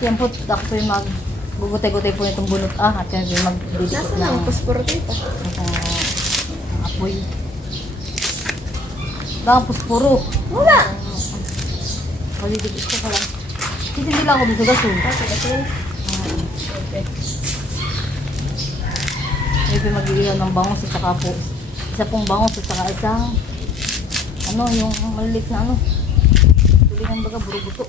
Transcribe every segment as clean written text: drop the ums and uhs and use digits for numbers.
Yan po, ako po yung maggugutay-gutay po nitong bunot at yan yung magdidikit Nasaan ang puspuro dito? Apoy. Baka puspuro. Wala! Magdidikit ko pala. Kasi hindi lang ako bisugasun. Kasi okay. Maybe mag-iilaw ng bangus at saka po. Isa pong bangus at saka isang ano, yung maliit na ano. Tulingan baga, buruguto.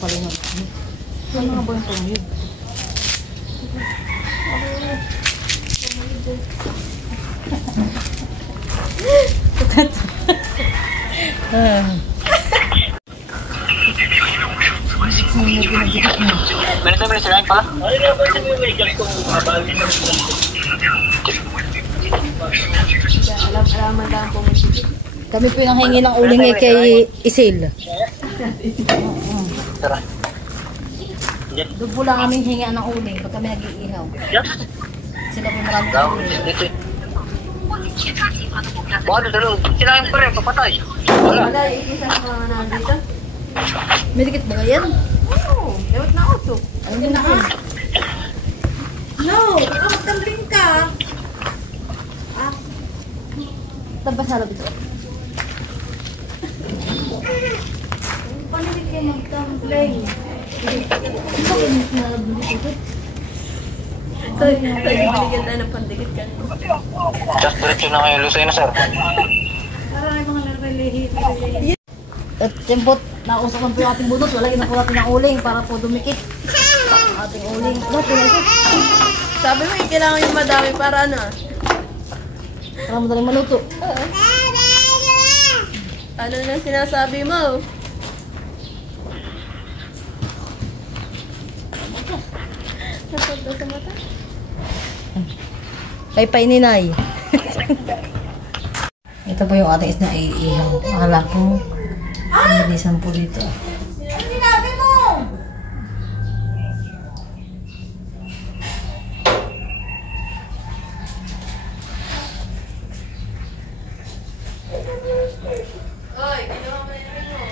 Palingan. Ano nga ba yung pangayod? Meron sila pala. Alam-alaman lang po mo sige. Kami po yung hingi ng uling kay Isil. Tara. Doon po lang kami hingi ng uling pag kami nag-iihaw. Sila po maraming Daw, uling. dito. Baka dito, sila yung pare, papatay. Wala. Wala, ikisa sa mga nandito. May dikit ba yan? Oo, lewat na uso. Ano na po? No, magkambing ka. Tabas na lang ito. Paano hindi kayo magkambing? Ito ko yung sinalabuli ito. So, binigyan tayo ng pandikit ka. Just diretso na kayo, Lucena, sir. Para ay mga narelihi. At yan po, nausap po yung ating bunot. Lalagyan na po natin ng uling para po dumikit. Ang ating uling. Lahat po na ito. Sabi mo, kailangan yung madami para ano? Para madaling maluto. Ano na sinasabi mo? Napunta sa mata? Paypay ni Nay. Ito po yung ating isna iihaw. Akala po, bilisan po dito. Sinabi mo! Oy, ginawa mo na yung mo.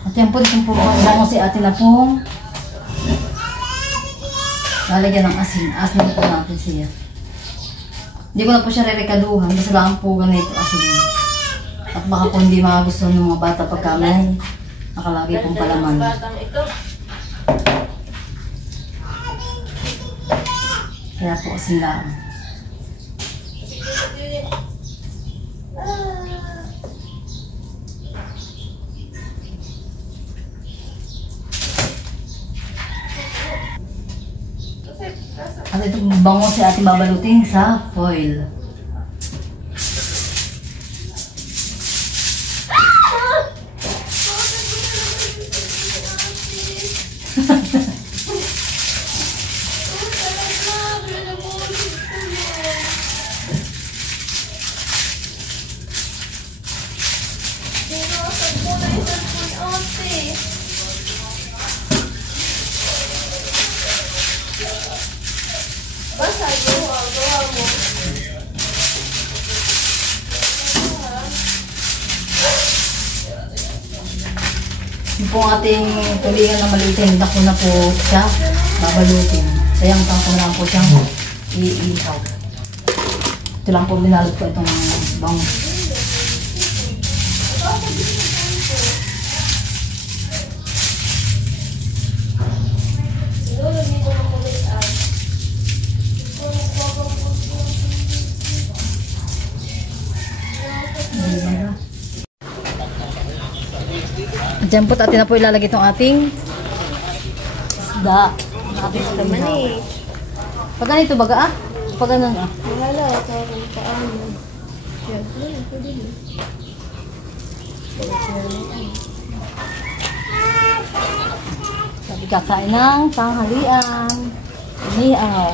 At yan po, itong po kailangan si ate na pong lalagyan ng asin. Asin po natin siya. Hindi ko na po siya re-rekaduhan. Basta lang po ganito asin. At baka po hindi makagustuhan ng mga bata pagka may nakalagay pong palaman. Batang ito. Kaya po asin lang. At itong bango si ating babalutin sa foil. Yung po ating tulingan na maliit, hindi ko na po siya babalutin. Sayang tang ko lang po siyang iihaw. Ito lang po binalot ko itong bangus. Diyan po atin na po ilalagay itong ating isda. Ating Naman eh. Pag ganito baga ah? Pag ganun ah? Wala, parang paano. Yan, pwede mo. Sabi kakain ng tanghalian. Iniaw.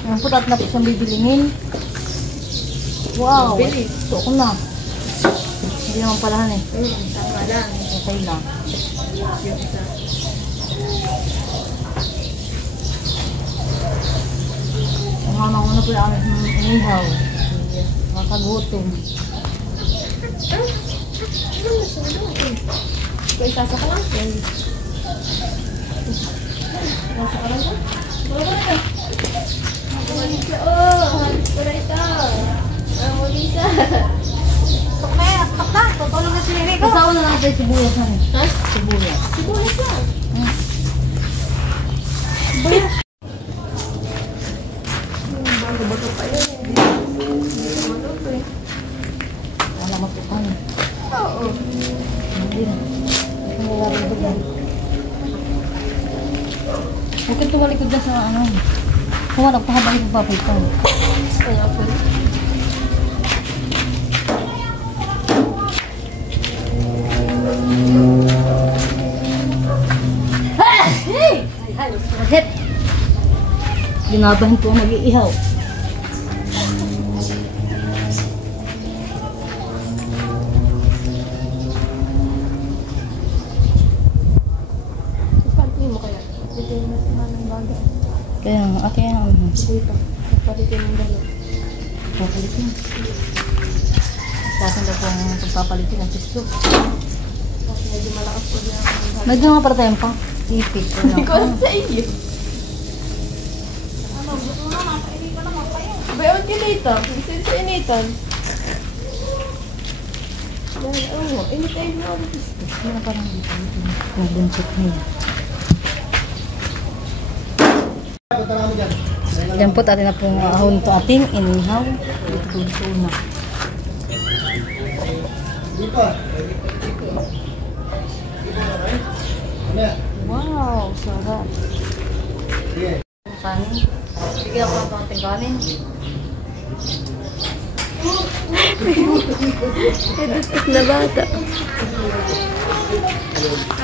Ayan po, at na po siyang bibilingin. Wow! Bilis. Ito ko na. Hindi naman palahan eh. Tama lang. Okay lang. Yung isa. Ang mama ko na po lang inihaw. Makagutom. Ito isasa ka lang. Yan. Isasa ka lang. Malisa, oh! Halis ko na ito. Malisa. Stop na yan! Stop na! Tutulog na si Riri ko! Kasama na lang tayo sibuyas na rin. Ha? Sibuyas. Sibuyas lang. Sibuyas! Bago-bago pa yun. Wala matukan. Oo. Hindi na. Hindi na lalabag. Huwag kang tumalikod dyan sa ano. Kung wala, pahabalik mo papay Kaya po. Hey! Ay, masakit. Ginabahan ko ang mag-iihaw. Pagpalitin mo kaya. Ito yung mas malang bagay. Kaya nga, kaya nga. Dito. Pagpalitin mo dalo. Papalitin. Sa akin daw po ang pagpapalitin ng sisto. Medyo malakas po din ako. Medyo nga para tayong pang ipit. Hindi ko alam sa iyo. Ano, gusto na, nakainin ko naman kayo. Bayawan ka dito. Gusto yun sa initan. Dahil, oo. Initayin mo ako. Hindi na parang dito. Nabunsot niya. Yan po, atin na pong ahon ito ating inihaw. Dito na. Wow, sarap. Kanin. Bigyan ako ng konting kanin. Edutik na bata.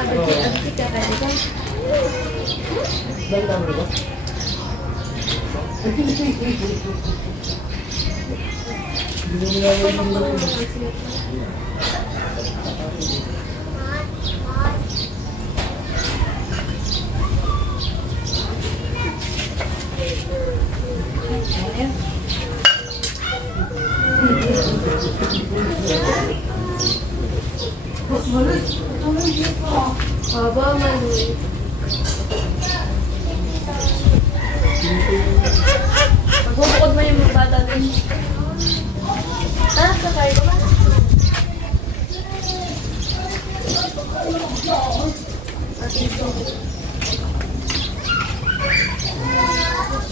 Abdi ka ka. Aba, maluwi. Magbubukod mo yung mga bata din. Ah, sakay ko ba?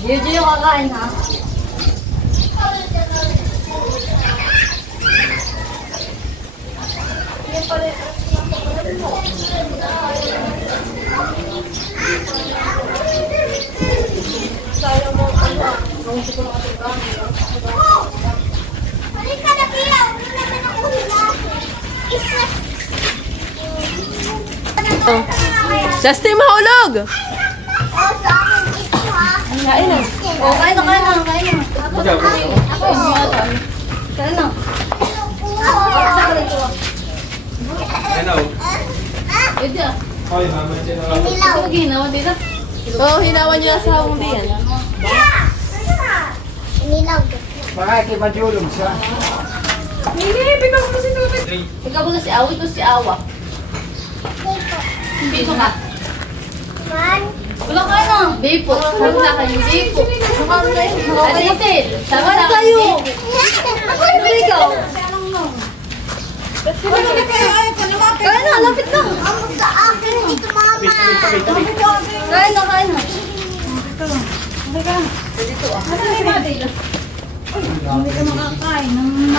Yun yung kakain ha? Yan pala. Sayang mo ano. Nauso ko lang ating gamit. Justin, mahulog! Kain na. Oh, kain na, kain na, kain na. Ako, kain na. Hello. Ito. Hoy, mama, dyan na lang. Ito, ginawa dito. Oo, hinawan niyo sa hawang diyan. Baka kipajulong siya. Hindi, pinag mo si Tubig. Ikaw ba si Awa? Ito si Awa. Biko ka. Wala ka na. Bipo. Sabi sa akin yung bipo. Alisil. Sabi sa akin yung bipo. Ano ikaw? Ano na kayo? Ay, Kain na, lapit na. Amo sa akin ito, mama. Kain na, kain na.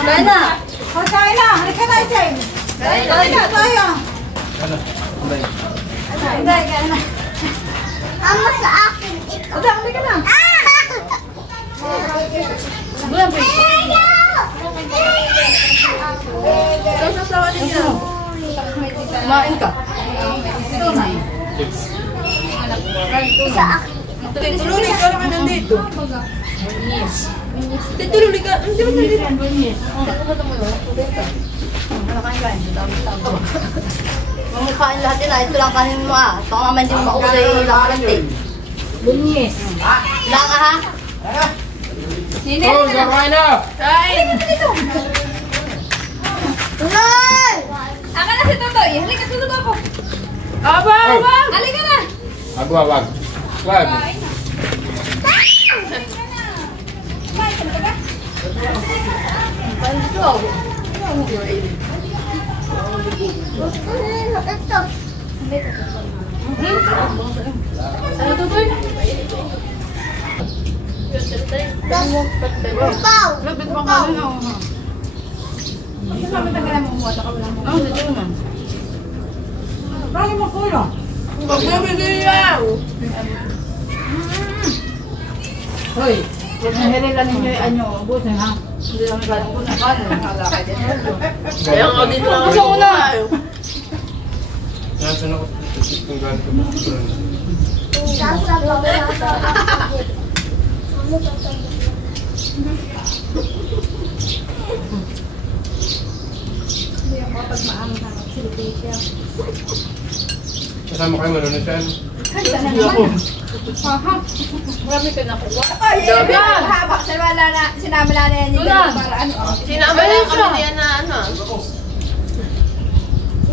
Kain na. Amo sa akin ito. Bulan po. Ikaw sasawa ninyo. Kumain ka. Sa akin. Tito Luli, ikaw lang ka nandito. Tito Luli ka, hindi mo nandito. Kain lahat nila. Ito lang kanin mo ah. Baka mamaya hindi mo makusay lang eh. Bunyes. Lang ka ha? Oh, kakain na! Tuloy! Aka na si Totoy, halika tulog ako. Aba! Halika na! Wag. Ito. Baw! Magbibigayaw! Hoy, nahirila ninyo yung anyo. Abusin ha. Hindi lang galing ko na kanin. Halakay din. Kaya nga dito lang Gusto mo na. Nasaan ako kung galing ko. Sasabaw. Amo sasabaw. Kasama kayo malunod siya. Marami ka nakuha. Dami. Haba, sinama na yan yung para ano. Sinama lang kami niya na ano.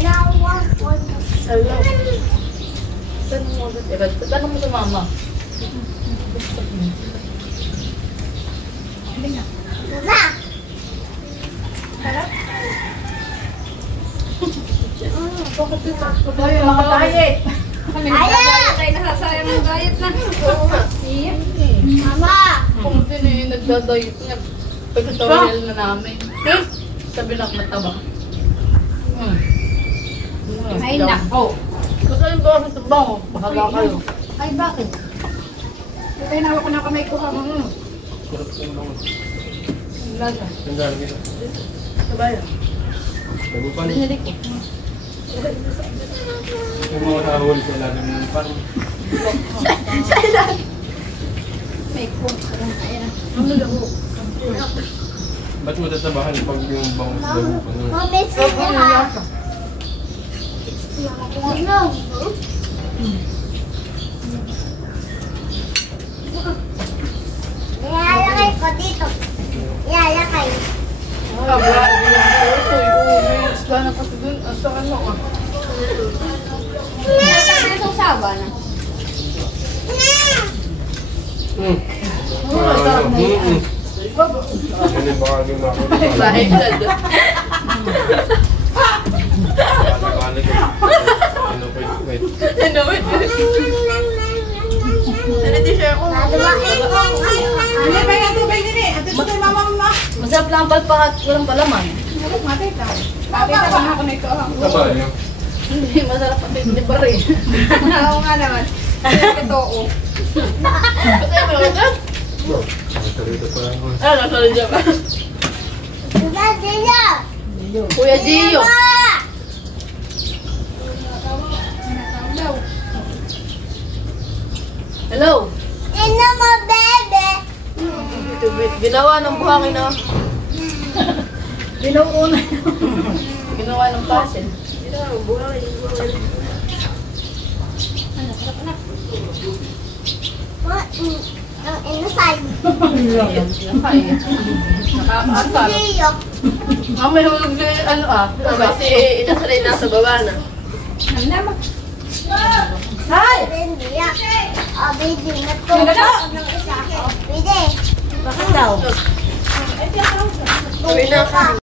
Nawas ko. Tanong mo sa mama. Na! Hoy, mga diet. Kami Ayan! nagdadayat tayo, nasasayang ng diet na. Mama! Kung sino yung nagdadayot niya, pagkatawal na namin. Sabi lang mataba. Ay, nako. Gusto yung bawas ito ba? Bahala kayo. Ay, bakit? Ito yung hawak ko na kamay ko. Kurap ko yung mga. Lasa. Ang galing dito. Sabay. Nagupan. Binili ko. Yung mga nahuli sa ilalim ng pan. May kung. Ayan. Ba't mo tatabahan pag yung bangus daw? Mami, sige ha. Ano? Ilalakay ko dito. Ilalakay. Isla na kasi dun. Asa ano ka? Ano itong saba na? Hindi baka yung nakulit. Bahay blood. Balik. Ano ko yung wait. Ano ba? Ano di share ko? Ano ba yung tubig din eh? Ate ito kay mama mo. Masarap lang palpakat. Walang palaman. Matay ka. Matay ka lang ako nito. Taba niyo. Hindi, masarap ang hindi pa rin. Oo nga naman. Ito o. Patay mo ba? Tarito pa lang. Ah, nasa dyan ba? Kuya Gio. Hello? Ina mo, bebe. Ginawa ng buhangin na. Binuuna. Ginawa ng puzzle. Ginawa ng buhangin. Ang inside. Nakakaasar. Gio. May hulog na ano ah. Kasi inasalay nasa baba na. Ano naman? Hindi yan. O, baby, natulog ng isa. O, pwede. Bakit daw? Sabi na.